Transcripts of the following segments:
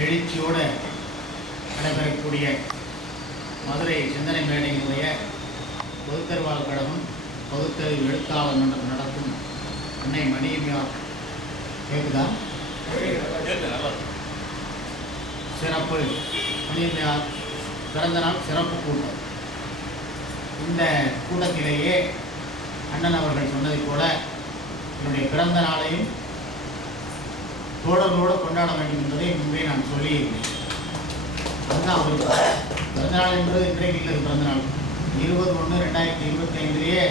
எழுச்சியோடு நடைபெறக்கூடிய மதுரை சிந்தனை மேடையினுடைய பொதுத்தருவாளர் கழகம் பொதுத்தறிவு எழுத்தாளர் மன்றம் நடக்கும் அன்னை மணியம்யா கேட்குதா சிறப்பு. மணியம்யா பிறந்த நாள் சிறப்பு கூட்டம். இந்த கூட்டத்திலேயே அண்ணன் அவர்கள் சொன்னது போல என்னுடைய பிறந்த நாளையும் தோழர்களோடு கொண்டாட வேண்டும் என்பதை முன்பே நான் சொல்லியிருந்தேன். அதுதான் அவருக்கு பிறந்த நாள் என்பது இன்றைக்கு இல்லை பிறந்தநாள். இருபது ஒன்று ரெண்டாயிரத்தி இருபத்தி ஐந்திலேயே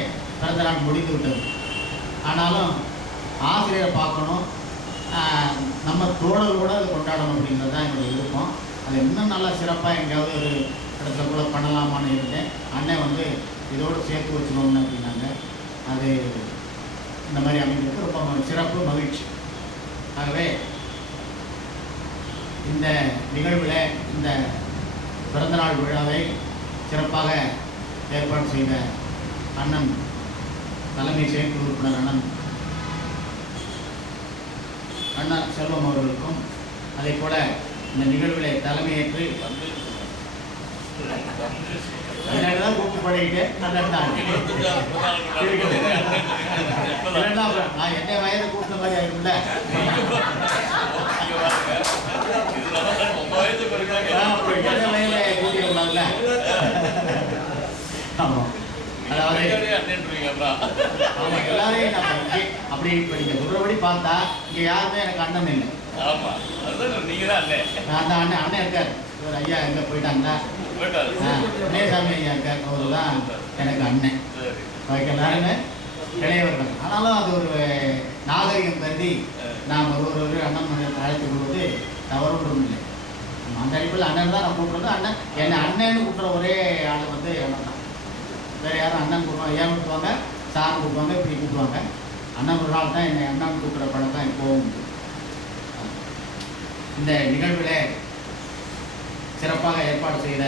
பிறந்தநாள் முடிந்து விட்டது. ஆனாலும் ஆசிரியரை பார்க்கணும் நம்ம தோழர்களோடு அதை கொண்டாடணும் அப்படிங்கிறது தான் என்னுடைய விருப்பம். அது இன்னும் நல்லா சிறப்பாக எங்கேயாவது ஒரு இடத்துல கூட பண்ணலாமான்னு இருந்தேன் அண்ணன் வந்து இதோடு சேர்த்து வச்சுக்கோங்க அப்படின்னாங்க. அது இந்த மாதிரி அமைந்திருக்கு ரொம்ப சிறப்பு மகிழ்ச்சி. ஆகவே இந்த நிகழ்வில் இந்த பிறந்தநாள் விழாவை சிறப்பாக ஏற்பாடு செய்த அண்ணன் தலைமை செயற்குழு உறுப்பினர் அண்ணன் அண்ணா செல்வம் அவர்களுக்கும் அதே போல இந்த நிகழ்வில் தலைமையேற்று தான் கூப்பிட்டு பழகிட்டு நான் என்ன வயது கூப்பிட்ட மாதிரி ஆயிருக்கும்ல. எல்லாரையும் நான் படிச்சு அப்படி இப்போ நீங்கள் சொல்கிறபடி பார்த்தா இங்கே யாருமே எனக்கு அண்ணன் இல்லை. நான் தான் அண்ணன் அண்ணன் இருக்காரு. ஒரு ஐயா எங்கே போயிட்டாங்களா? ஆ நேசாமி ஐயா இருக்கார். அவர் தான் எனக்கு அண்ணன். பாக்கி எல்லாருமே இளையவர்கள். ஆனாலும் அது ஒரு நாகரிகம் கருதி நாம் ஒரு ஒரு அண்ணன் மனிதத்தை அழைத்துக் கொள்வது தவறு ஒன்றும் இல்லை அந்த அடிப்படையில் அண்ணன் தான் நான் கூப்பிட்றது. அண்ணன் என்னை அண்ணன்னு கூப்பிட்ற ஒரே ஆள் வந்து அண்ணன் தான். வேறு யாரும் அண்ணன் கூப்பிடுவாங்க ஏன் கூப்பிடுவாங்க? சார் கூப்பிடுவாங்க இப்படி கூப்பிடுவாங்க. அண்ணன் ஒரு நாள் தான் என்னை அண்ணன் கூப்பிட்ற பழக்கம் தான் போகும் இந்த நிகழ்வில் சிறப்பாக ஏற்பாடு செய்த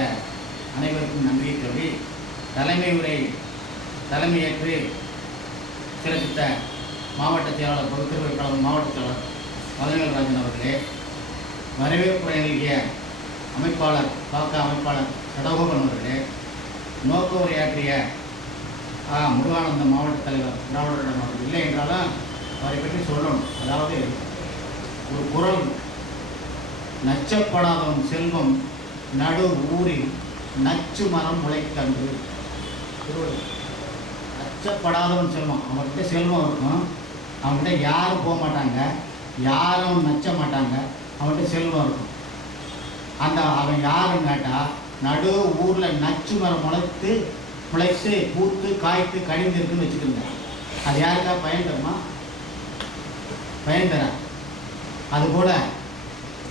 அனைவருக்கும் நன்றியை சொல்லி தலைமை உரை தலைமையேற்று சிறப்பித்த மாவட்ட செயலாளர் பொதுத்தறிவு கழகம் மாவட்ட செயலாளர் மதனவேல் ராஜன் அவர்களே வரவேற்புரை நல்கிய அமைப்பாளர் பாக்க அமைப்பாளர் சடகோபன் அவர்களே நோக்க உரையாற்றிய ஆ, முருகானந்தம் மாவட்ட தலைவர் திராவிடரிடம் அவர்கள் இல்லை என்றாலும் அவரை பற்றி சொல்லணும். அதாவது ஒரு குரல் நச்சப்படாதவன் செல்வம் நடு ஊரில் நச்சு மரம் முளைத்தன்று. திருவள்ளுவர் நச்சப்படாதவன் செல்வம். அவன்கிட்ட செல்வம் இருக்கும். அவன்கிட்ட யாரும் போக மாட்டாங்க. யாரும் நச்ச மாட்டாங்க. அவன்கிட்ட செல்வம் இருக்கும். அந்த அவன் யாருன்னு கேட்டால் நடு ஊரில் நச்சு மரம் முளைத்து முளைத்து பூத்து காய்த்து கடிந்து இருக்குன்னு வச்சுக்கோங்க. அது யாருக்கா? பயன் தருமா? பயன் தரா. அதுபோல்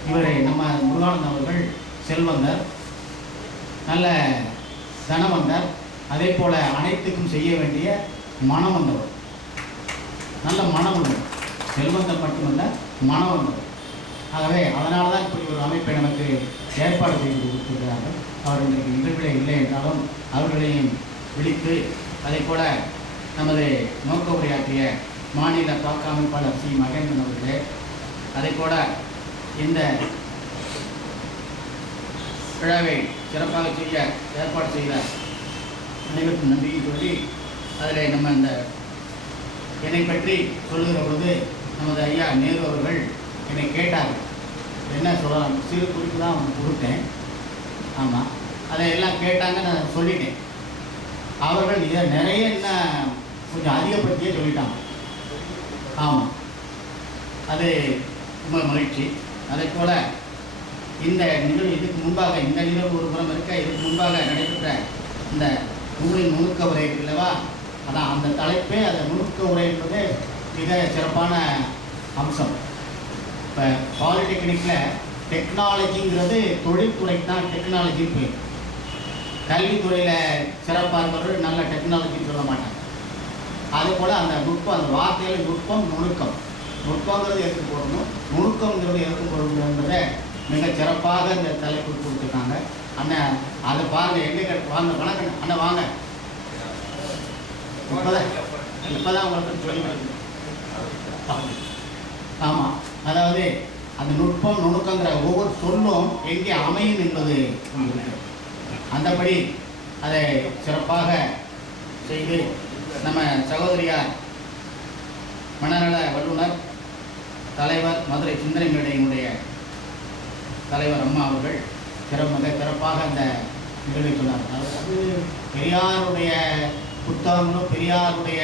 இவர் நம்ம முருகானந்த அவர்கள் செல்வந்தர் நல்ல தனவந்தர் அதே போல் அனைத்துக்கும் செய்ய வேண்டிய மனம் வந்தவர் நல்ல மனம் உள்ளவர் செல்வந்தர் மட்டுமல்ல மனம் வந்தவர் ஆகவே அதனால தான் இப்படி ஒரு அமைப்பை நமக்கு ஏற்பாடு செய்து கொடுத்திருக்கிறார்கள். அவர் இன்றைக்கு நிகழ்வில் இல்லை என்றாலும் அவர்களையும் விழித்து அதே போல நமது நோக்க உரையாற்றிய மாநில பாக்க அமைப்பாளர் சி. மகேந்திரன் அவர்களே அதே போல இந்த விழாவை சிறப்பாக செய்ய ஏற்பாடு செய்த அனைவருக்கும் நன்றியை சொல்லி அதில் நம்ம இந்த என்னை பற்றி சொல்லுகிற பொழுது நமது ஐயா நேரு அவர்கள் என்னை கேட்டாங்க. என்ன சொல்லலாம் சிறு குறிப்பு தான் கொடுத்தேன். ஆமாம் அதை எல்லாம் கேட்டாங்க நான் சொல்லிட்டேன். அவர்கள் இதை நிறைய என்ன கொஞ்சம் அதிகப்படுத்தியே சொல்லிட்டாங்க. ஆமாம் அது ரொம்ப மகிழ்ச்சி. அதே போல் இந்த நிகழ்வு இதுக்கு முன்பாக இந்த நிகழ்வு ஒரு புறம் இருக்க? இதுக்கு முன்பாக நடைபெற்ற இந்த நூலின் நுணுக்க உரை இருக்குல்லவா அதான் அந்த தலைப்பே அந்த நுணுக்க உரை என்பது மிக சிறப்பான அம்சம். இப்போ பாலிடெக்னிக்கில் டெக்னாலஜிங்கிறது தொழில்துறைக்கு தான் டெக்னாலஜி பேர். கல்வித்துறையில் சிறப்பாக இருந்தவர்கள் நல்ல டெக்னாலஜின்னு சொல்ல மாட்டாங்க. அதே போல் அந்த நுட்பம் அந்த வார்த்தையில் நுட்பம் நுணுக்கம். நுட்பங்கிறது எடுத்து போடணும்? நுணுக்கங்கிறது எடுத்து போடணும் மிக சிறப்பாக இந்த தலைப்பு கொடுத்துருக்காங்க. அண்ணன் அதை பாருங்க எங்கே வாங்க வணக்கம் அண்ணன் வாங்க. இப்போதான் இப்போதான் உங்களுக்கு சொல்லி ஆமாம் அதாவது அந்த நுட்பம் நுணுக்கங்கிற ஒவ்வொரு சொல்லும் எங்கே அமையும் என்பது அந்தபடி அதை சிறப்பாக செய்து நம்ம சகோதரியார் மனநல வல்லுநர் தலைவர் மதுரை சிந்தனை மேடையினுடைய தலைவர் அம்மா அவர்கள் சிறப்பு சிறப்பாக அந்த நிகழ்வை சொன்னார் அதாவது பெரியாருடைய புத்தகங்களும் பெரியாருடைய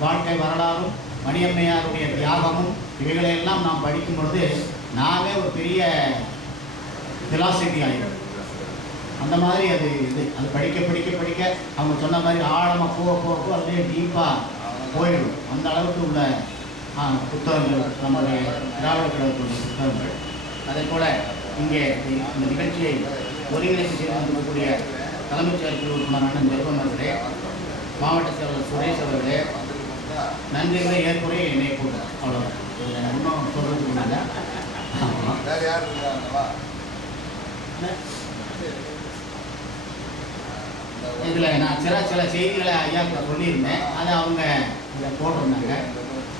வாழ்க்கை வரலாறும் மணியம்மையாருடைய தியாகமும் இவைகளையெல்லாம் நாம் படிக்கும் பொழுது நாமே ஒரு பெரிய பிலாசபி ஆகிடும் அந்த மாதிரி அது இது. அது படிக்க படிக்க படிக்க அவங்க சொன்ன மாதிரி ஆழமாக போக போக போக அதுலேயே டீப்பாக போயிடும். அந்த அளவுக்கு உள்ள புத்தகங்கள் நம்முடைய திராவிட கழகத்துடைய புத்தகங்கள். அதே போல் இங்கே இந்த நிகழ்ச்சியை ஒருங்கிணைப்பு செய்து வந்திருக்கக்கூடிய தலைமைச் செயற்குழு நிறுவனம் அண்ணன் அவர்களே மாவட்ட செயலர் சுரேஷ் அவர்களே நன்றிகளை ஏற்புரை என்னை போட்டு அவ்வளோதான் இன்னும் சொல்கிறதுக்கு இல்லை வேற யார் இதில் நான் சில சில செய்திகளை ஐயாவுக்கு சொல்லியிருந்தேன். அதை அவங்க இதில் போட்டிருந்தாங்க.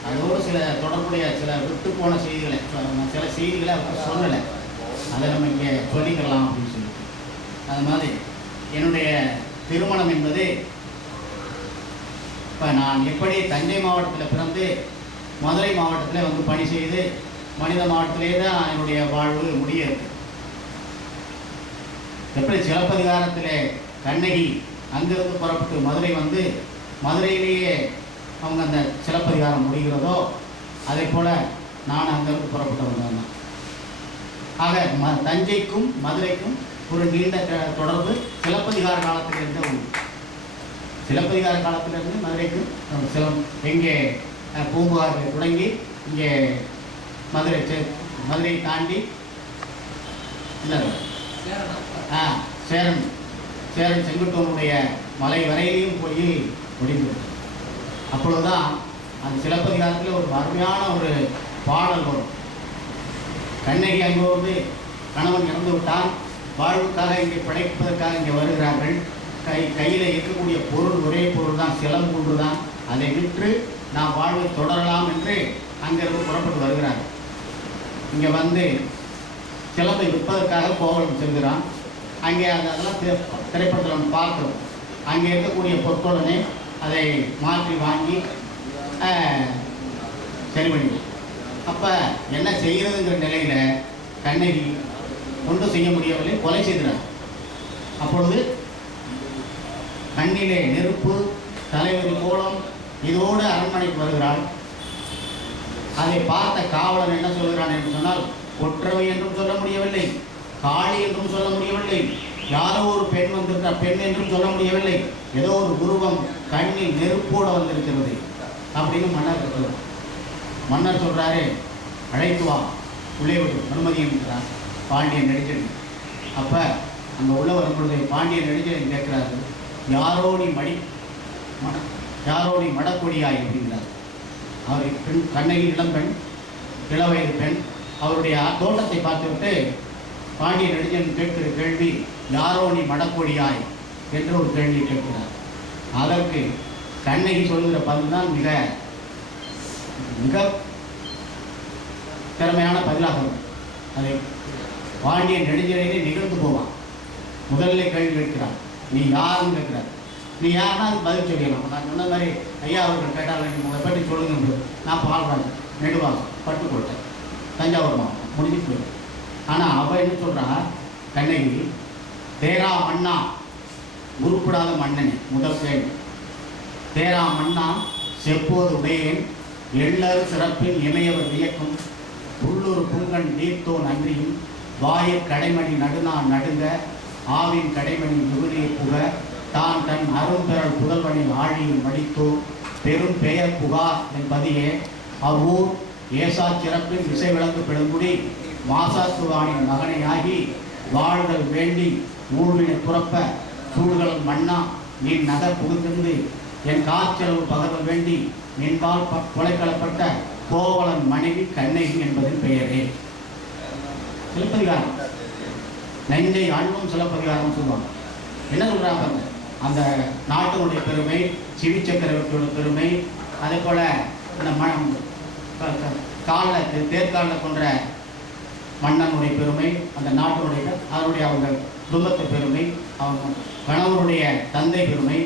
அதோடு சில தொடர்புடைய சில விட்டு போன செய்திகளை சில செய்திகளை அவங்க சொல்லலை. அதை நம்ம இங்கே சொல்லிக்கலாம் அப்படின்னு சொல்லிட்டு. அது மாதிரி என்னுடைய திருமணம் என்பது இப்போ நான் எப்படி தஞ்சை மாவட்டத்தில் பிறந்து மதுரை மாவட்டத்தில் வந்து பணி செய்து மனித மாவட்டத்திலே தான் என்னுடைய வாழ்வு முடிய இருக்கு எப்படி சிலப்பதிகாரத்திலே கண்ணகி அங்கிருந்து புறப்பட்டு மதுரை வந்து மதுரையிலேயே அவங்க அந்த சிலப்பதிகாரம் முடிகிறதோ அதே போல் நான் அங்கிருந்து புறப்பட்டு வந்தேன் தான். ஆக ம தஞ்சைக்கும் மதுரைக்கும் ஒரு நீண்ட தொடர்பு சிலப்பதிகார காலத்திலிருந்து உண்டு சிலப்பதிகார காலத்திலிருந்து மதுரைக்கும் அஹ், சிலம் எங்கே அஹ், பூம்புகாரில் தொடங்கி இங்கே மதுரை செ- மதுரை தாண்டி என்ன ஆ சேரன் சேரன் செங்குட்டுவனுடைய மலை வரையிலையும் போய் முடிந்தது. அப்பொழுதுதான் அந்த சிலப்பதிகாரத்தில் ஒரு அருமையான ஒரு பாடல் வரும். கண்ணகி அங்கே வந்து கணவன் இறந்து விட்டான் வாழ்வுக்காக இங்கே பிழைப்பதற்காக இங்கே வருகிறார்கள். கை கையில் இருக்கக்கூடிய பொருள் ஒரே பொருள் தான் சிலம்புன்று தான் அதை விற்று நாம் வாழ்வை தொடரலாம் என்று அங்கிருந்து புறப்பட்டு வருகிறார். இங்கே வந்து சிலம்பை விற்பதற்காக கோவலம் செல்கிறான். அங்கே அந்த அதெல்லாம் திரைப்படத்தில் நம்ம பார்க்குறோம். அங்கே இருக்கக்கூடிய பொற்கொள்ளனை அதை மாற்றி வாங்கி சரி பண்ணிடுவோம் அப்போ என்ன செய்கிறதுங்கிற நிலையில் கண்ணகி ஒன்றும் செய்ய முடியவில்லை கொலை செய்கிறார். அப்பொழுது கண்ணிலே நெருப்பு தலைவரி கோலம் இதோடு அரண்மனைக்கு வருகிறான் அதை பார்த்த காவலன் என்ன சொல்கிறான் என்று சொன்னால் ஒற்றவை என்றும் சொல்ல முடியவில்லை காளி என்றும் சொல்ல முடியவில்லை யாரோ ஒரு பெண் வந்திருக்கிற பெண் என்றும் சொல்ல முடியவில்லை. ஏதோ ஒரு உருவம் கண்ணில் நெருப்போடு வந்திருக்கிறது அப்படின்னு மன்னர் சொல்லுவார் மன்னர் சொல்கிறாரு அழைத்து வா உள்ளே விடு அனுமதி என்கிறார் பாண்டியன் நெடுஞ்செழி அப்போ அங்கே உள்ள வரும்பொழுது பாண்டியன் நெடுஞ்செழி கேட்கிறாரு யாரோ நீ மடி மட யாரோ நீ மடக்கொடியாய் அப்படிங்கிறார். அவரை பெண் கண்ணகி இளம்பெண் இளவயது பெண் அவருடைய தோட்டத்தை பார்த்துவிட்டு பாண்டிய நெடுஞ்சன் கேட்கிற கேள்வி யாரோ நீ மடக்கொடியாய்? என்று ஒரு கேள்வி கேட்கிறார். அதற்கு கண்ணகி சொல்கிற பதில்தான் மிக மிக திறமையான பதிலாக இருக்கும் அதை பாண்டிய நெடுஞ்சலையிலே நிகழ்ந்து போவான். முதல்ல கேள்வி கேட்கிறான் நீ யாருன்னு கேட்குறாரு நீ யாருன்னா அதுக்கு பதில் சொல்லிடலாம் நான் சொன்ன மாதிரி ஐயா அவர்கள் கேட்டால் நீ உங்களை பற்றி சொல்லுங்க நான் பால்ராஜ் நெடுவாசம் பட்டுக்கோட்டை தஞ்சாவூர் மாவட்டம். முடிஞ்சு போயிடும் ஆனால் அவள் என்ன சொல்கிறா கண்ணகி தேரா மன்னா உருப்படாத மன்னனே முதல் பேன் தேரா மன்னா செப்போது உடையேன் எள்ளர் சிறப்பின் இமையவர் வியக்கும். உள்ளூர் புங்கன் நீர்த்தோன் அன்றியும் வாயிற் கடைமணி நடுநா நடுங்க ஆவின் கடைமணி முகுதியை புக தான் தன் அருந்தரல் புதல்வனின் ஆழியில் மடித்து பெரும் பெயர் புகார் என்பதையே அவ்வூர் ஏசா சிறப்பின் இசை விளக்கு பெருங்குடி மாசாசுவானின் மகனையாகி வாழ்தல் வேண்டி ஊழ்வினை துறப்ப சூழ்களும் மன்னா நீ நகர் புகுந்திருந்து என் காற்றளவு பகர்வ வேண்டி நின்பால் ப- கொலைக்களப்பட்ட கோவலன் மனைவி கண்ணகி என்பதன் பெயரே. சிலப்பதிகாரம் நெஞ்சை அன்பும் சிலப்பதிகாரம் சொல்லுவாங்க. என்ன சொல்றாங்க அந்த நாட்டினுடைய பெருமை சிவி சக்கரவர்த்தியோட பெருமை அதே போல அந்த மணம் காலில் தேர்காலில் கொன்ற மன்னனுடைய பெருமை அந்த நாட்டினுடைய அதனுடைய அவங்க குடும்பத்து பெருமை அவங்க கணவருடைய தந்தை பெருமை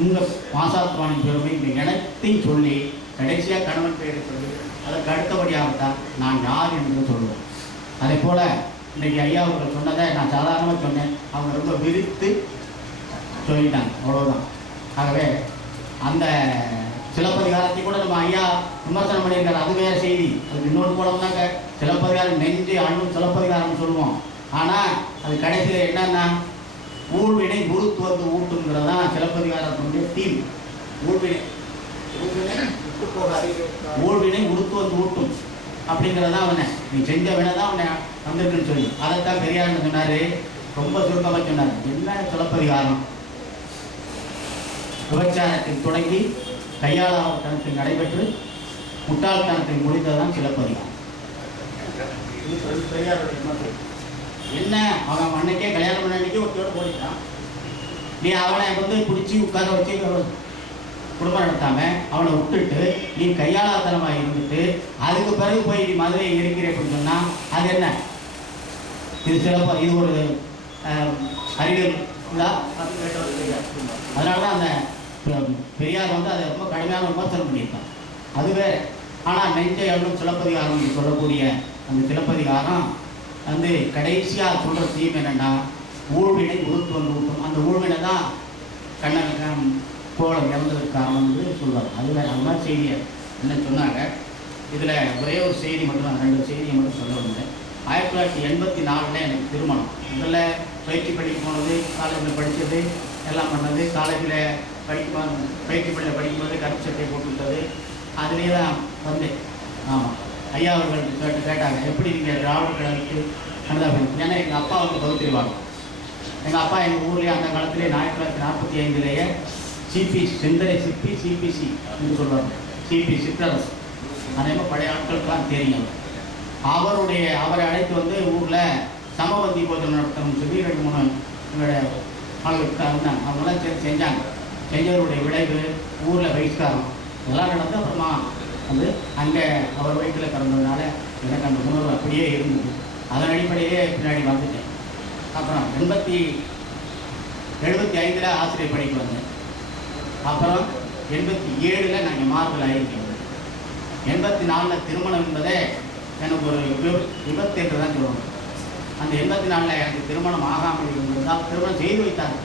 உங்கள் மாசாத்வானின் பெருமை இந்த இடத்தையும் சொல்லி கடைசியாக கணவன் பெயரை சொல்லி அதற்கு அடுத்தபடியாகத்தான் நான் யார் என்று சொல்லுவேன் அதே போல் இன்றைக்கி ஐயா அவர்கள் சொன்னதை நான் சாதாரணமாக சொன்னேன். அவங்க ரொம்ப விரித்து சொல்லிட்டாங்க. அவ்வளோதான் ஆகவே அந்த சிலப்பதிகாரத்தை கூட நம்ம ஐயா விமர்சனம் பண்ணியிருக்காரு. அது வேறு செய்தி. அது இன்னொரு மூலம் தாங்க சிலப்பதிகாரம் நெஞ்சு அண்ணும் சிலப்பதிகாரம்னு சொல்லுவோம். ஆனால் அது கடைசியில் என்னன்னா ஊழ்வினை குருத்துவத்து ஊட்டுங்கிறது தான் சிலப்பதிகாரத்தினுடைய தீம் ஊழ்வினை ஊழ்வினை விட்டு ஊட்டும். அப்படிங்கிறது தான் அவனை. நீ செஞ்ச வினை தான் அவனை வந்திருக்குன்னு சொல்லி. அதைத்தான் பெரியார் சொன்னார். சொன்னாரு ரொம்ப சுருக்கமாக சொன்னார். என்ன சிலப்பதிகாரம் விபச்சாரத்தில் தொடங்கி கையாளாத்தனத்தில் நடைபெற்று முட்டாள்தனத்தில் முடிந்ததுதான் சிலப்பதிகாரம். என்ன? அவன் அன்னைக்கே கல்யாணம் பண்ண அன்னைக்கே ஒருத்தோட போடிட்டான் நீ அவனை வந்து பிடிச்சி உட்கார வச்சு குடும்பம் நடத்தாம அவனை விட்டுட்டு நீ கையாளாத்தனமாக இருந்துட்டு அதுக்கு பிறகு போய் நீ மதுரையை இருக்கிறே அப்படின்னு சொன்னால் அது என்ன? இது சிறப்பாக இது ஒரு அறிவியல் அதனால தான் அந்த பெரியார் வந்து அதை ரொம்ப கடுமையான விமர்சனம் பண்ணியிருக்கான் அதுவே ஆனால் நெஞ்சை அள்ளும் சிலப்பதிகாரம் என்று சொல்லக்கூடிய அந்த சிலப்பதிகாரம் வந்து கடைசியாக சொல்கிற தீம் என்னென்னா ஊழ்வினை உருத்து ஊட்டும். அந்த ஊழ்வினை தான் கண்ணன் கோலம் இறந்ததுக்கு காரணம் என்று சொல்வார். அது அந்த மாதிரி செய்தியை என்ன சொன்னாங்க? இதில் ஒரே ஒரு செய்தி மட்டும் தான் ரெண்டு செய்தியை மட்டும் சொல்ல வந்தேன். ஆயிரத்தி தொள்ளாயிரத்தி எண்பத்தி நாலில் எனக்கு திருமணம். முதல்ல பயிற்சி படிக்க போனது காலேஜில் படித்தது எல்லாம் பண்ணது. காலேஜில் படிக்கும் பயிற்சி பள்ளியில் படிக்கும்போது கருப்பு சட்டை போட்டுவிட்டது அதுலேயே தான் வந்தேன். ஆமாம் ஐயா அவர்கள் கேட்டு கேட்டாங்க எப்படி நீங்கள் திராவிட கழகத்துக்கு அனுதாபம் ஏன்னா எங்கள் அப்பா வந்து பகுத்திருவாங்க எங்கள் அப்பா எங்கள் ஊர்லேயே அந்த காலத்திலே ஆயிரத்தி தொள்ளாயிரத்தி நாற்பத்தி ஐந்துலேயே சிபி செந்தரை சிப்பி சிபிசி என்று சொல்லுவாங்க சிபி சித்தரசு அதே மாதிரி பழைய ஆட்களுக்கெல்லாம் தெரியும். அவருடைய அவரை அழைத்து வந்து ஊரில் சமபந்தி போஜனம் நடத்தணும்னு சொல்லி ரெண்டு மூணு எங்களுடைய ஆளுக்கு அவங்களாம் சரி செஞ்சாங்க. செஞ்சவருடைய விளைவு ஊரில் வயிற்றுக்காரம் இதெல்லாம் நடந்து அப்புறமா வந்து அங்கே அவர் வயிற்றில் பிறந்ததுனால எனக்கு அந்த உணர்வு அப்படியே இருந்தது. அதன் அடிப்படையிலே பின்னாடி வந்துட்டேன். அப்புறம் எண்பத்தி எழுபத்தி ஐந்தில் ஆசிரியர் படிக்க வந்தேன். அப்புறம் எண்பத்தி ஏழில் நாங்கள் மார்பில் ஆகியிருக்கோம் எண்பத்தி நாலில் திருமணம் என்பதே எனக்கு ஒரு விபத்து என்று தான் சொல்லுவாங்க அந்த எண்பத்தி நாலில் எனக்கு திருமணம் ஆகாமல் இருந்திருந்தால் திருமணம் செய்து வைத்தார்.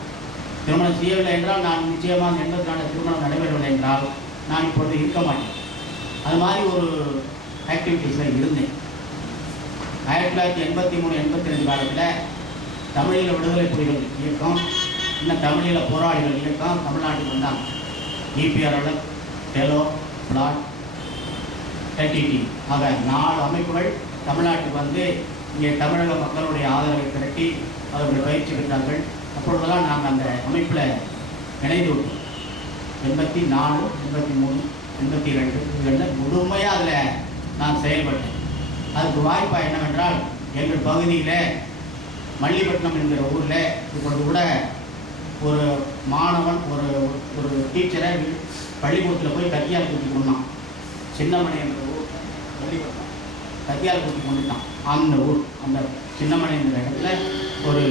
திருமணம் செய்யவில்லை என்றால் நான் நிச்சயமாக அந்த எண்பத்தி நாலில் திருமணம் நடைபெறவில்லை என்றால் நான் இப்பொழுது இருக்க மாட்டேன். அது மாதிரி ஒரு ஆக்டிவிட்டீஸில் இருந்தேன். ஆயிரத்தி தொள்ளாயிரத்தி எண்பத்தி மூணு எண்பத்தி ரெண்டு காலத்தில் தமிழீழ விடுதலை புலிகள் இயக்கம் இன்னும் தமிழீழ போராளிகள் இயக்கம் தமிழ்நாட்டுக்கு வந்தாங்க. இபிஆர்எல் டெலோ பிளாட் டிடி ஆக நாலு அமைப்புகள் தமிழ்நாட்டுக்கு வந்து இங்கே தமிழக மக்களுடைய ஆதரவை திரட்டி அவர்கள் பயிற்சி பெற்றார்கள். அப்பொழுதெல்லாம் நாங்கள் அந்த அமைப்பில் இணைந்து விட்டோம். எண்பத்தி நாலு எண்பத்தி மூணு எண்பத்தி ரெண்டு இதுகளில் முழுமையாக அதில் நான் செயல்பட்டேன். அதுக்கு வாய்ப்பாக என்னவென்றால் எங்கள் பகுதியில் மல்லிப்பட்டினம் என்கிற ஊரில் இப்பொழுது கூட ஒரு மாணவன் ஒரு ஒரு டீச்சரை பள்ளிக்கூடத்தில் போய் கத்தியால் குத்தி கொண்டான் சின்னமணி என்ற ஊர் பள்ளிப்பட்டினம் கத்தியால் கூட்டி கொண்டுட்டான். அந்த ஊர் அந்த சின்னமலைங்கிற இடத்துல ஒரு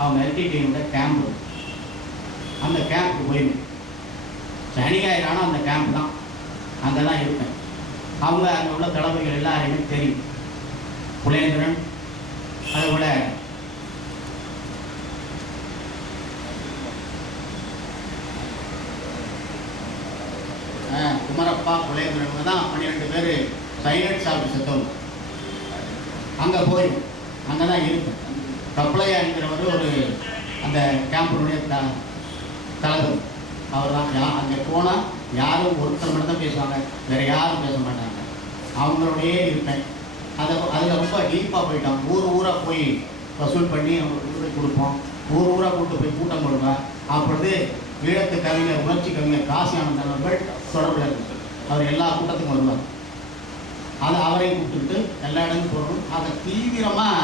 அவங்க எல்டிடியோட கேம்ப் அந்த கேம்ப்புக்கு போயிருந்தேன். சனியாயிறான அந்த கேம்ப் தான். அங்கே தான் இருப்பேன். அவங்க அங்கே உள்ள தலைமைகள் எல்லாருமே தெரியும். புலேந்திரன் அதை விட குமரப்பா புலேந்திரன் தான் பன்னிரெண்டு பேர் சைலண்ட் சாப்பிட்டு சுத்தம் அங்கே போய் அங்கே தான் இருப்பேன் கப்பலையா ஒரு அந்த கேம்பினுடைய த தலைவர். அவர் தான் யா அங்கே போனால் யாரும் ஒருத்தர் மட்டும் தான் பேசுவாங்க. வேறு யாரும் பேச மாட்டாங்க. அவங்களோடையே இருப்பேன். அதை அதில் ரொம்ப டீப்பாக போயிட்டோம் ஊர் ஊராக போய் வசூல் பண்ணி அவங்களுக்கு கொடுப்போம். ஊர் ஊராக கூட்டு போய் கூட்டம் கொடுப்பேன் அப்பொழுது ஈழத்து கவிஞர் உணர்ச்சி கவிஞர் காசி ஆனந்தன் அவர்கள் தொடர்பில் இருக்கு அவர் எல்லா கூட்டத்துக்கும் வருவார். அது அவரையும் கூப்பிட்டுட்டு எல்லா இடமும் போகணும் அதை தீவிரமாக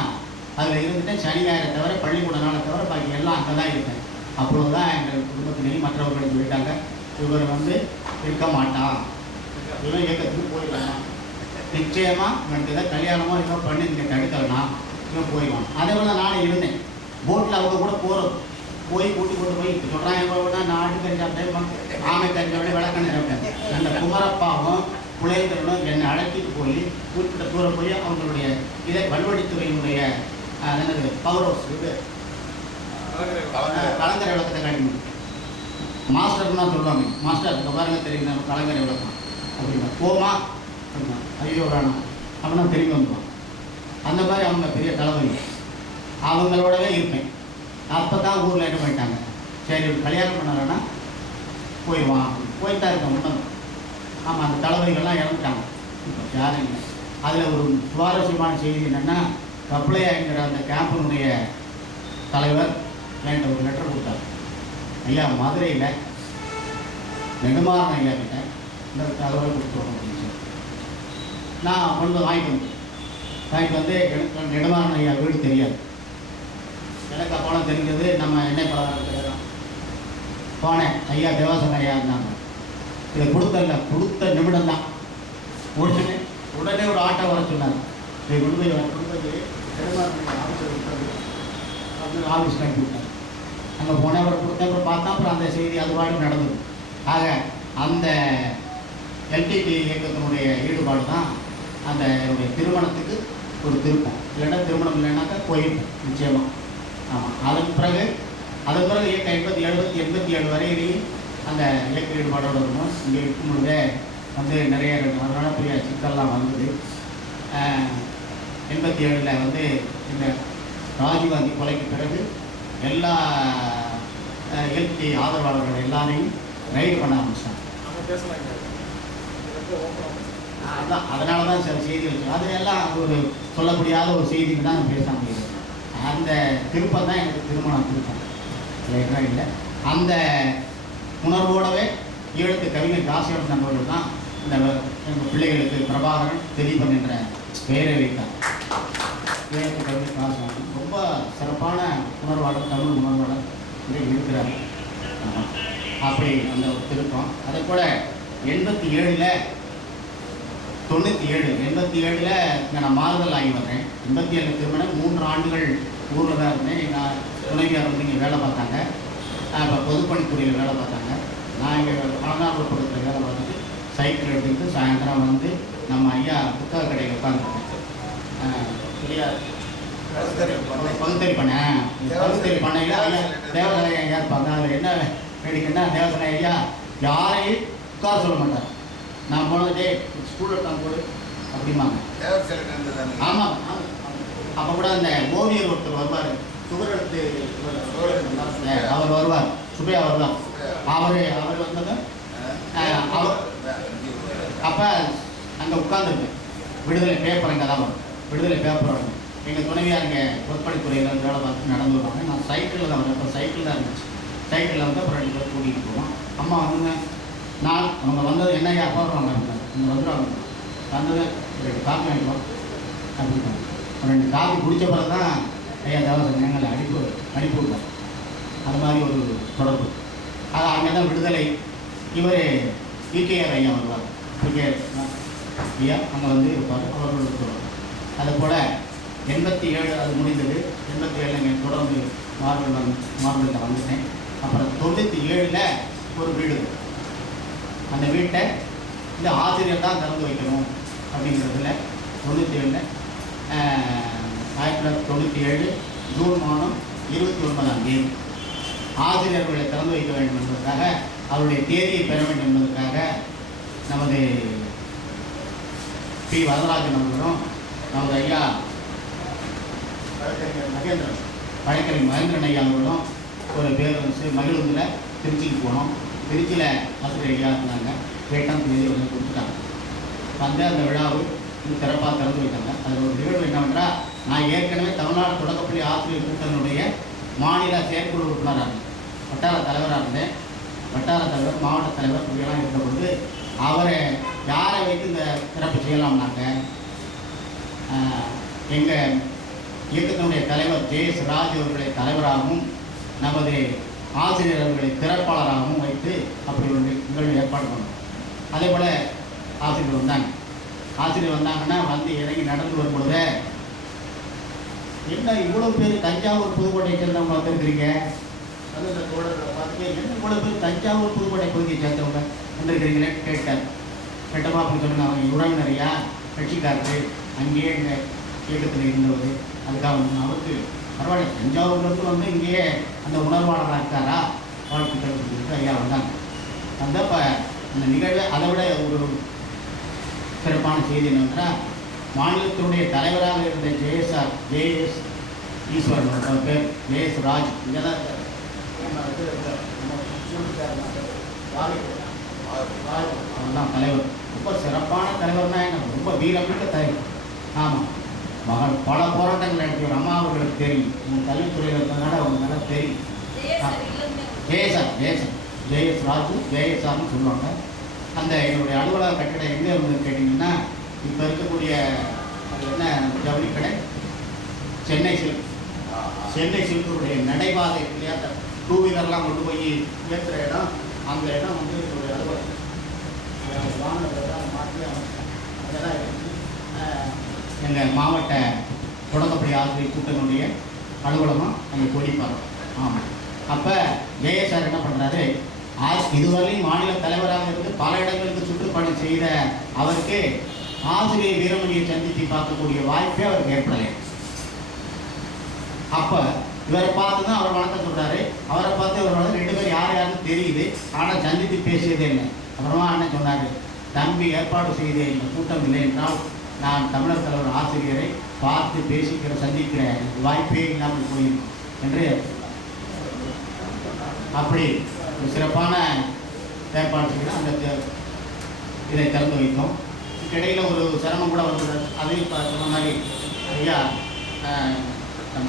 அதில் இருந்துட்டு சனி ஞாயிறை தவிர பள்ளிக்கூட நாளை தவிர பாக்கி எல்லாம் அங்கே தான் இருக்கேன் அப்பொழுது தான் எங்கள் குடும்பத்திலையும் மற்றவர்களுக்கு சொல்லிட்டாங்க. இவர் வந்து இருக்க மாட்டான். இவன் இயக்கத்துக்கு போயிடலாம் நிச்சயமாக இவனுக்கு எதாவது கல்யாணமோ ஏதோ பண்ணி நீங்கள் தடுக்கலனா இவன் போயிடுவான். அதே போல நானும் இருந்தேன். போட்டில் அவங்க கூட போகிறோம் போய் கூட்டி கொண்டு போய் இப்போ சொல்கிறாங்க எவ்வளோனா நாட்டு கறி சாப்பிட்டேன் ஆமை கறி சாப்பிட்டேன் விளக்கண்ண சாப்பிட்டேன் அந்த குமரப்பாவும் புலையந்தரனும் என்னை அழைச்சிட்டு போய் குறிப்பிட்ட தூரம் போய் அவங்களுடைய இதை வல்வழித்துறையினுடைய என்னது பவர் ஹவுஸ் இது. கலங்கரை விளக்கத்தை காட்டி மாஸ்டர்னா சொல்லுவாங்க. மாஸ்டர் இந்த பாருங்க தெரியும் நம்ம கலங்கரை விளக்கம் அப்படின்னா போமா அப்படின்னா ஐயோ வேணாம் அப்படின்னா திரும்பி வந்துடுவான் அந்த மாதிரி அவங்க பெரிய தளபதி. அவங்களோடவே இருப்பேன். அப்போ தான் ஊரில் என்ன பண்ணிட்டாங்க? சரி கல்யாணம் பண்ணலைன்னா போயிடுவான். போயிட்டா இருக்க உண்மை ஆமாம் அந்த தளபதிகள்லாம் இறந்துட்டாங்க. இப்போ யாரும் இல்லை அதில் ஒரு சுவாரஸ்யமான செய்தி என்னென்னா கப்ளையாங்கிற அந்த கேம்பினுடைய தலைவர் என்கிட்ட ஒரு லெட்டர் கொடுத்தார். ஐயா மதுரையில் நெடுமாறன் ஐயா கிட்ட இந்த தகவலை கொடுத்துருவோம் அப்படின்னு சொல்லி நான் கொண்டு வந்து வாங்கிட்டு வந்தேன். வாங்கிட்டு வந்து எனக்கு நெடுமாறன் ஐயா வீடு தெரியாது. எனக்கு அப்போலாம் தெரிஞ்சது நம்ம எண்ணெய் பலகாரம் போனேன். ஐயா தேவாசன் ஐயா இருந்தாங்க. இதை கொடுத்தல கொடுத்த நிமிடம் தான் உடனே உடனே ஒரு ஆட்டோ வர சொன்னார். இதை கொண்டு போய் கொண்டு அப்படின்னு ஆஃபீஸ் அனுப்பி விட்டார். அங்கே போன அப்புறம் கொடுத்த அப்புறம் பார்த்தா அப்புறம் அந்த செய்தி அது பாட்டு நடந்தது. ஆக அந்த எல்டிடி இயக்கத்தினுடைய ஈடுபாடு தான் அந்த என்னுடைய திருமணத்துக்கு ஒரு திருப்பம். இல்லைன்னா திருமணம் இல்லைன்னாக்கா போயிருப்போம் நிச்சயமாக ஆமாம் அதன் பிறகு அதன் பிறகு இயக்கம் எண்பத்தி எழுபத்தி எண்பத்தி ஏழு வரையிலையும் அந்த இயக்க ஈடுபாடோடு இருக்கணும். இங்கே இருக்கும் பொழுதே வந்து நிறைய அதனால பெரிய சிக்கல்லாம் வந்தது. எண்பத்தி ஏழில் வந்து இந்த ராஜீவ்காந்தி கொலைக்கு பிறகு எல்லா எல்டி ஆதரவாளர்கள் எல்லாரையும் ரைடு பண்ண பேசலாங்க அதான். அதனால தான் சில செய்திகள். அது எல்லாம் ஒரு சொல்ல முடியாத ஒரு செய்திக்கு தான் பேச முடியுது. அந்த திருப்பம் தான் எனக்கு திருமணம் திருப்பம் இல்லைங்களா இல்லை. அந்த உணர்வோடவே ஈழத்து கவிஞர் காசியோட நண்பர்கள் தான் இந்த எங்கள் பிள்ளைகளுக்கு பிரபாகரன் திலீபன் என்ற பெயரை வைத்தார். ஈழத்து கவிஞர் காசியம் ரொம்ப சிறப்பான உணர்வாளர் தமிழ் உணர்வாளர் இருக்கிறார். அப்படி அந்த ஒரு திருப்பம். அதே போல் எண்பத்தி ஏழில் தொண்ணூற்றி ஏழு எண்பத்தி ஏழில் நான் மாறுதல் ஆகி வர்றேன். எண்பத்தி ஏழு திருமணம் மூன்று ஆண்டுகள் ஊரில் தான் இருந்தேன். எங்கள் துணைவியார் வந்து இங்கே வேலை பார்த்தாங்க. பொதுப்பணித்துறையில் வேலை பார்த்தாங்க. நான் இங்கே பழங்காப்புறத்தில் வேலை பார்த்துட்டு சைக்கிள் எடுத்துக்கிட்டு சாயந்தரம் வந்து நம்ம ஐயா புத்தக கடையில் உட்காந்துருக்கேன் பகுத்தறி பண்ண. பகுத்தறி பண்ணையில் ஐயா தேவசனை ஐயா இருப்பாங்க. அதில் என்ன வேடிக்கைன்னா தேவசனை ஐயா? யாரையும் உட்கார சொல்ல மாட்டார். நான் போனது ஸ்கூலில் தான் போடு அப்படிம்பாங்க. ஆமாம் அப்போ கூட அந்த ஓவியர் ஒருத்தர் வருவார். அவர் வருவார். சுபையா வருவார். அவர் அவர் வந்தது அப்போ அங்கே உட்காந்துருக்கேன் விடுதலை பேப்பர் அங்கே தான் வரும். விடுதலை பேப்பர் வரும். எங்கள் துணைவியாக இங்கே பொற்பணித்துறையில் இருந்து வேலை பார்த்து நடந்து வருவாங்க. நான் சைக்கிளில் தான் வரேன் இப்போ சைக்கிள் தான் இருந்துச்சு. சைக்கிளில் வந்து அப்புறம் ரெண்டு பேர் கூட்டிகிட்டு போவோம். அம்மா வந்துங்க நான் அவங்க வந்தது என்ன அப்பா இருந்தாங்க. இங்கே வந்துடுவாங்க வந்தது ரெண்டு காப்பி வாங்கிடுவோம் அப்படின்னு ஒரு ரெண்டு காப்பி குடிச்ச பிறகு தான் ஐயா தேவசன் எங்களை அனுப்பி அனுப்பி விட்டோம் அது மாதிரி ஒரு தொடர்பு. அது அங்கே தான் விடுதலை. இவர் பிகேஆர் ஐயா வருவார். பிகேஆர் ஐயா அங்கே வந்து இருப்பார். அவர்களோட தொடர்பு அது போல் எண்பத்தி ஏழு அது முடிந்தது. எண்பத்தி ஏழு இங்கே தொடர்ந்து மார்பல் வந்து மார்பலில் வந்துட்டேன் அப்புறம் தொண்ணூற்றி ஏழில் ஒரு வீடு. அந்த வீட்டை இந்த ஆசிரியர் தான் திறந்து வைக்கணும் அப்படிங்கிறதுல தொண்ணூற்றி ஏழில் ஆயிரத்தி தொள்ளாயிரத்தி தொண்ணூற்றி ஏழு ஜூன் மாதம் இருபத்தி ஒன்பதாம் தேதி ஆசிரியர்களை திறந்து வைக்க வேண்டும் என்பதற்காக அவருடைய தேதியை பெற வேண்டும் என்பதற்காக நமது பி. வரதராஜன் அவர்களும் நமது ஐயா வழக்கறிஞர் மகேந்திரன் வழக்கறிஞர் மகேந்திரன் ஐயா அவர்களும் ஒரு பேருந்து மகிழுந்தில் திருச்சிக்கு போனோம். திருச்சியில் ஆசிரியர் ஐயா இருந்தாங்க. எட்டாம் தேதி வந்து கொடுத்துட்டாங்க. வந்து அந்த விழாவை சிறப்பாக திறந்து வைத்தாங்க. அதில் ஒரு நிகழ்வு என்னவென்றால் நான் ஏற்கனவே தமிழ்நாடு தொடக்கப்பள்ளி ஆசிரியர் கூட்டத்தினுடைய மாநில செயற்குழு உறுப்பினராக இருந்தேன். வட்டார தலைவராக இருந்தேன். வட்டார தலைவர் மாவட்ட தலைவர் இப்படியெல்லாம் இருந்தபொழுது அவரை யாரை வைத்து இந்த சிறப்பு செய்யலாம்னாக்க எங்கள் இயக்கத்தினுடைய தலைவர் ஜே எஸ் ராஜ் அவர்களை தலைவராகவும் நமது ஆசிரியர் அவர்களை திறப்பாளராகவும் வைத்து அப்படி ஒரு நிகழ்வு ஏற்பாடு பண்ணோம். அதே போல் ஆசிரியர் வந்தாங்க. ஆசிரியர் வந்தாங்கன்னா வந்து இறங்கி நடந்து வரும்பொழுதே என்ன இவ்வளோ பேர் தஞ்சாவூர் புதுக்கோட்டை சேர்ந்தவங்க வந்திருக்கிறீங்க அது இந்த தோழர்களை பார்த்துட்டு என்ன இவ்வளோ பேர் தஞ்சாவூர் புதுக்கோட்டை பகுதியை சேர்ந்தவங்க வந்திருக்கிறீங்களே கேட்டேன் கேட்டமா அப்படி சொல்லுங்க அவங்க உறவினரையா? கட்சிக்காரரு. அங்கேயே இந்த இயக்கத்தில் இருந்தவர். அதுக்காக வந்து அவருக்கு பரவாயில்ல தஞ்சாவூர்லேருந்து வந்து இங்கேயே அந்த உணர்வாளராக இருக்காரா? வாழ்த்துக்கள் சொல்லிட்டு ஐயா வந்தாங்க. வந்தப்போ அந்த நிகழ்வு அதை விட ஒரு சிறப்பான செய்தி என்னன்னா மாநிலத்தினுடைய தலைவராக இருந்த ஜெயசார் ஜேஎஸ் ஈஸ்வரன் அவர் பேர் ஜேஎஸ் ராஜ். இங்கே தான் இருக்காரு. நம்ம இது தலைவர். ரொம்ப சிறப்பான தலைவர்னா என்ன? ரொம்ப வீரமிக்க தலைவர். ஆமாம் மகள் பல போராட்டங்கள் நடத்தியவர் அம்மா அவர்களுக்கு தெரியும். உங்கள் கல்வித்துறையில் இருந்ததுனால அவங்க நல்லா தெரியும். ஜெயசார் ஜெயசார் ஜெயஸ் ராஜு ஜெயசார்னு சொல்லுவாங்க. அந்த என்னுடைய அலுவலக கட்டிடம் எங்கே இருந்தது கேட்டிங்கன்னா இப்போ இருக்கக்கூடிய என்ன ஜவுளி கடை சென்னை சில்க் சென்னை சில்குடைய நடைபாதை இருக்கு இல்லையா? டூ வீலர்லாம் கொண்டு போய் ஏற்றுற இடம் அந்த இடம் வந்து என்னுடைய அலுவலகம். மாற்றி அதெல்லாம் எங்கள் மாவட்ட தொடக்கப்படி ஆசிரியர் கூட்டங்களுடைய அலுவலகம் அங்கே கொடிப்பாரம் ஆமாம் அப்போ ஜெய சார் என்ன பண்ணுறாரு இதுவரையும் மாநில தலைவராக இருந்து பல இடங்களுக்கு சுற்றுப்பயணம் செய்த அவருக்கு ஆசிரியர் வீரமணியை சந்தித்து பார்க்கக்கூடிய வாய்ப்பே அவருக்கு ஏற்படலை. அப்போ இவரை பார்த்து தான் அவர் வணக்கம் சொல்றாரு. அவரை பார்த்து இவர் வந்து ரெண்டு பேரும் யார் யாருன்னு தெரியுது. ஆனால் சந்தித்து பேசியதே இல்லை. அப்புறமா அண்ணன் சொன்னார் தம்பி ஏற்பாடு செய்த இந்த கூட்டம் இல்லை என்றால் நான் தமிழர் தலைவர் ஆசிரியரை பார்த்து பேசிக்கிற சந்திக்கிற வாய்ப்பே இல்லாமல் போயிருக்கும் என்று அப்படி ஒரு சிறப்பான ஏற்பாடு செய்து அந்த இதை திறந்து வைத்தோம். இடையில ஒரு சிரமம் கூட வந்தது அதையும் இப்போ சொன்ன மாதிரி ஐயா நம்ம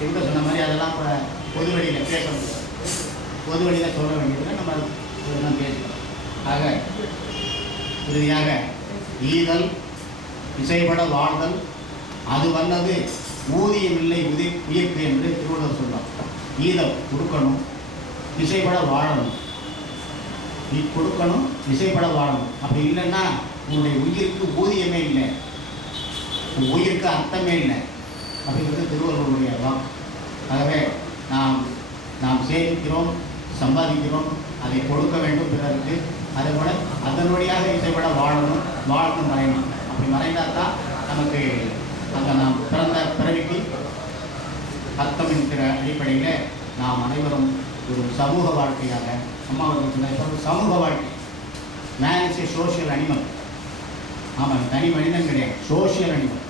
இவங்க சொன்ன மாதிரி அதெல்லாம் இப்போ பொது வழியில் பேச முடியாது. பொது வழியில் சொல்ல வேண்டியதில்லை நம்ம இதெல்லாம் பேசலாம் ஆக இறுதியாக ஈதல் இசைப்பட வாழ்தல் அது வந்தது ஊதியம் இல்லை உதி உயிர்ப்பு என்று திருவள்ளுவர் சொல்லலாம் ஈதல் கொடுக்கணும் இசைப்பட வாழணும். நீ கொடுக்கணும் இசைப்பட வாழணும். அப்படி இல்லைன்னா உன்னுடைய உயிருக்கு ஊதியமே இல்லை. உன் உயிருக்கு அர்த்தமே இல்லை. அப்படிங்கிறது திருவள்ளுவருடைய வாக்கு ஆகவே நாம் நாம் சேமிக்கிறோம் சம்பாதிக்கிறோம் அதை கொடுக்க வேண்டும் பிறருக்கு. அதே போல அதன் வழியாக இசைப்பட வாழணும் வாழ்ந்து மறையணும். அப்படி மறைந்தால் தான் நமக்கு அந்த நாம் பிறந்த பிறவிக்கு அர்த்தம் என்கிற அடிப்படையில் நாம் அனைவரும் ஒரு சமூக வாழ்க்கையாக அம்மா அவர்கள் ஒரு சமூக வாழ்க்கை. Man is a social animal ஆமாம் தனி மனிதன் கிடையாது. சோஷியல் அனிமல்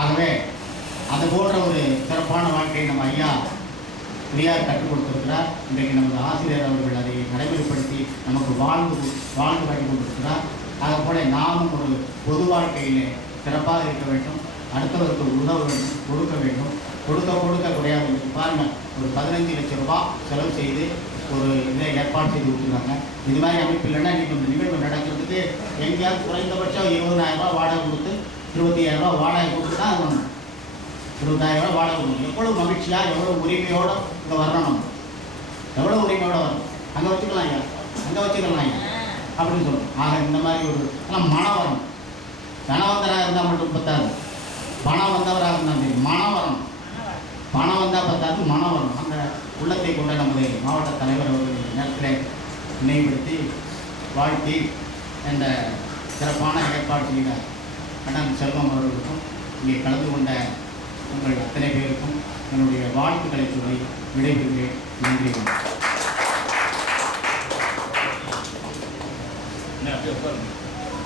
ஆகவே அது போன்ற ஒரு சிறப்பான வாழ்க்கையை நம்ம ஐயா பெரியார் கற்றுக் கொடுத்திருக்கிறார். இன்றைக்கு நமது ஆசிரியர் அவர்கள் அதை நடைமுறைப்படுத்தி நமக்கு வாழ்ந்து வாழ்ந்து காட்டி கொடுத்திருக்கிறார். அதை போல நாமும் ஒரு பொது வாழ்க்கையிலே சிறப்பாக இருக்க வேண்டும். அடுத்தவருக்கு உதவ வேண்டும் கொடுக்க வேண்டும். கொடுக்க கொடுக்க குறையாது பாருங்கள் ஒரு பதினஞ்சு லட்சம் ரூபாய் செலவு செய்து ஒரு இதை ஏற்பாடு செய்து கொடுத்துருக்காங்க. இது மாதிரி அமைப்பு இல்லைன்னா இன்றைக்கி இந்த நிகழ்வு நடக்கிறதுக்கு எங்கேயாவது குறைந்தபட்சம் இருபதாயிரம் ரூபாய் வாடகை கொடுத்து இருபத்தி ரூபாய் வாடகை கொடுத்து தான் அது இருபதாயிரம் ரூபாய் வாடகை கொடுக்கணும். எவ்வளோ மகிழ்ச்சியாக எவ்வளோ உரிமையோடு இங்கே வரணும் நம்ம. எவ்வளோ உரிமையோட வரணும் அங்கே வச்சுக்கலாம் ஐயா. அங்கே வச்சுக்கலாம் ஐயா. அப்படின்னு சொல்லணும் ஆக இந்த மாதிரி ஒரு ஆனால் மனம் வரணும். தனவந்தராக இருந்தால் மட்டும் பத்தாது. பணம் வந்தவராக இருந்தால் மனம் வரணும். பணம் வந்தால் பார்த்தாலும் மனம் வரும். அந்த உள்ளத்தை கொண்ட நமது மாவட்ட தலைவர் அவர்கள் நேரத்தில் நினைவுபடுத்தி வாழ்த்தி அந்த சிறப்பான ஏற்பாடு செய்த அண்ணன் செல்வம் அவர்களுக்கும் இங்கே கலந்து கொண்ட உங்கள் அத்தனை பேருக்கும் என்னுடைய வாழ்த்துக்களை சொல்லி விடைபெறுகிறேன். நன்றி.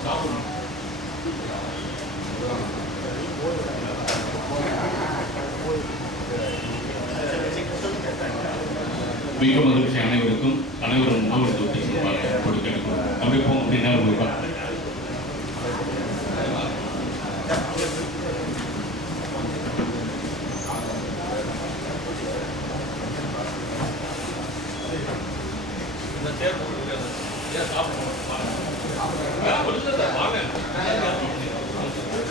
சாப்பிடணும். மிக மகிழ்ச்சி அனைவருக்கும் அனைவரும் உணவு கொடுத்து அப்படி கேட்டுக்கணும் அப்படி போகும் அப்படின்னா போய் பார்க்கலாம்